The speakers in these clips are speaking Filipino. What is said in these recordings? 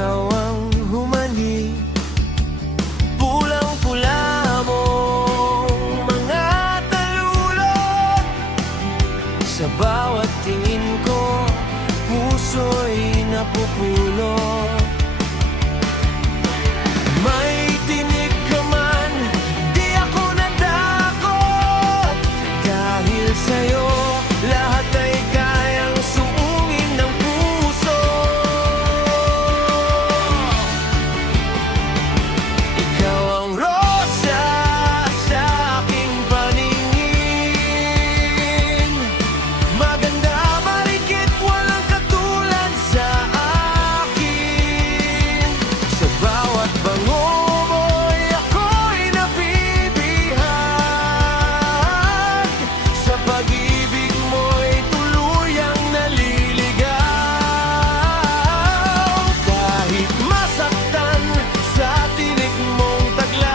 ikaw ang humalik. Pulang-pula mong mga talulot, sa bawat tingin ko, puso'y napupulot. May tinig ka man, di ako natakot, dahil sa'yo lahat ay kayang suungin ng puso. Ikaw ang rosa sa aking paningin, maganda, marikit, walang katulad sa akin. Sa bawat bango mo'y ako'y nabibihag, sa pag-ibig mo'y tuluyang naliligaw. Kahit masaktan sa tinik mong taglay,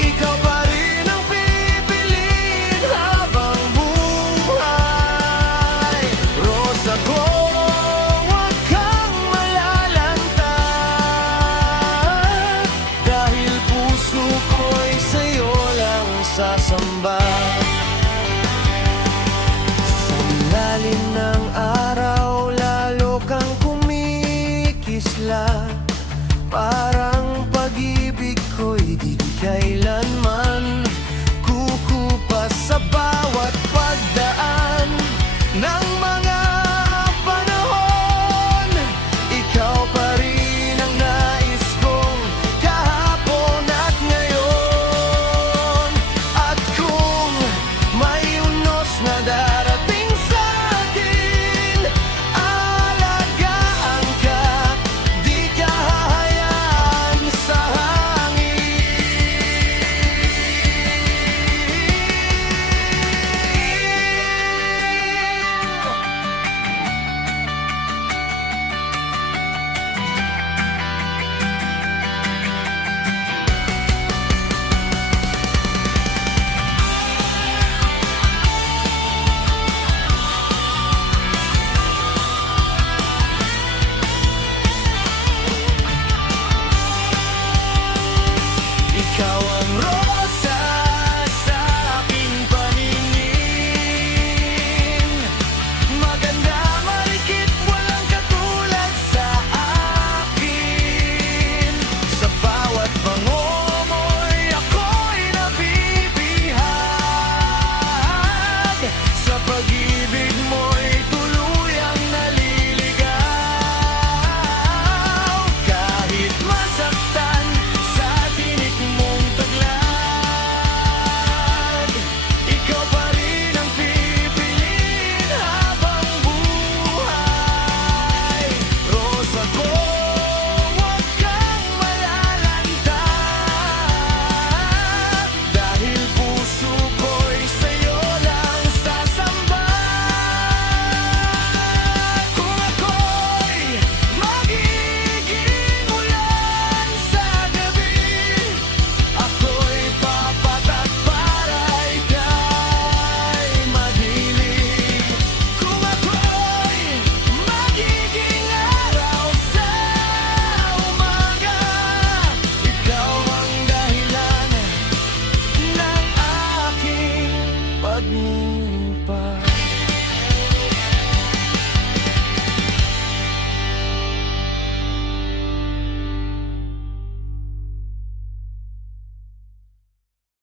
ikaw pa rin ang pipiliin habang buhay. Rosa ko, huwag kang malalantad, dahil puso ko'y sa'yo lang sasamba. Sa ilalim ng araw, lalo kang kumikisla, para